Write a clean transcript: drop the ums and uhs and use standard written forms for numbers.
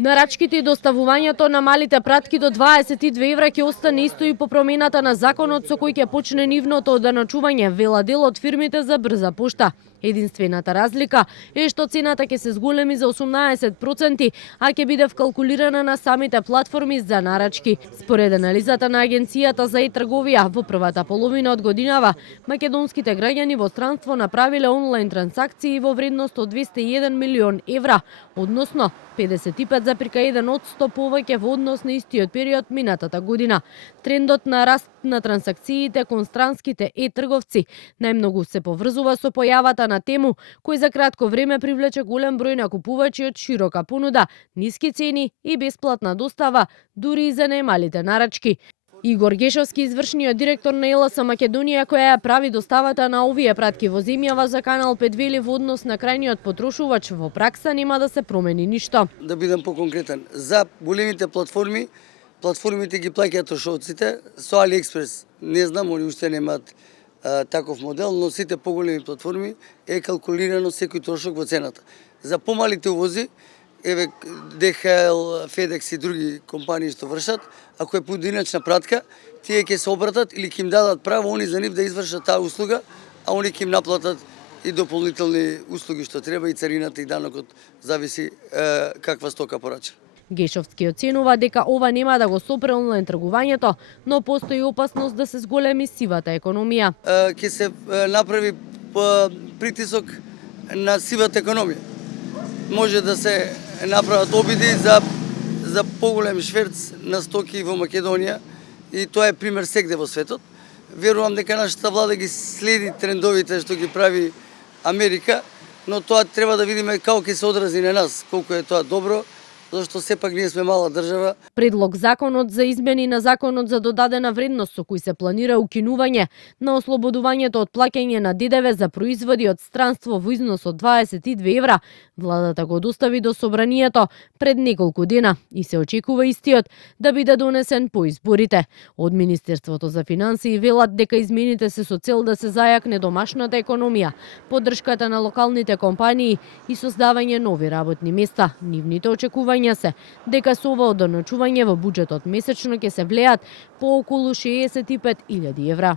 Нарачките и доставувањето на малите пратки до 22 евра ќе остане исто и по промената на законот со кој ќе почне нивното оданачување, вела дел од фирмите за брза пошта. Единствената разлика е што цената ќе се зголеми за 18%, а ќе биде вкалкулирана на самите платформи за нарачки. Според анализата на Агенцијата за e-трговија, во првата половина од годинава, македонските граѓани во странство направиле онлайн трансакции во вредност од 201 милион евра, односно 55,1% повеќе во однос на истиот период минатата година. Трендот на раст на трансакциите кон странските e-трговци најмногу се поврзува со појавата на Тему, кој за кратко време привлече голем број на купувачи од широка понуда, ниски цени и бесплатна достава, дури и за најмалите нарачки. Игор Гешовски, извршниот директор на ЕЛС Македонија, која ја прави доставата на овие пратки во земјава за Канал 5, вели во однос на крајниот потрошувач во пракса нема да се промени ништо. Да бидам поконкретен, за големите платформи, платформите ги плаќаат трошоците со AliExpress. Не знам, они уште немаат таков модел, но сите поголеми платформи е калкулирано секој трошок во цената. За помалите увози, еве DHL, FedEx и други компании што вршат, ако е поединечна пратка, тие ќе се обратат или ќе им дадат право они за нив да извршат таа услуга, а они ќе им наплатат и дополнителни услуги што треба, и царината и данокот, зависи каква стока порача. Гешовски оценува дека ова нема да го сопре онлайн тргувањето, но постои опасност да се зголеми сивата економија. Ќе се направи притисок на сивата економија. Може да се направат обиди за поголем шверц на стоки во Македонија, и тоа е пример сегде во светот. Верувам дека нашата влада ги следи трендовите што ги прави Америка, но тоа треба да видиме како ќе се одрази на нас, колку е тоа добро, зашто сепак ние сме мала држава. Предлог законот за измени на законот за додадена вредност со кој се планира укинување на ослободувањето од плаќање на ДДВ за производи од странство во износ од 22 евра, владата го достави до собранието пред неколку дена и се очекува истиот да биде донесен по изборите. Од Министерството за финансии велат дека измените се со цел да се зајакне домашната економија, поддршката на локалните компании и создавање нови работни места. Нивните очекувања се дека со ова одоночување во буџетот месечно ќе се влеат по околу 65.000 евра.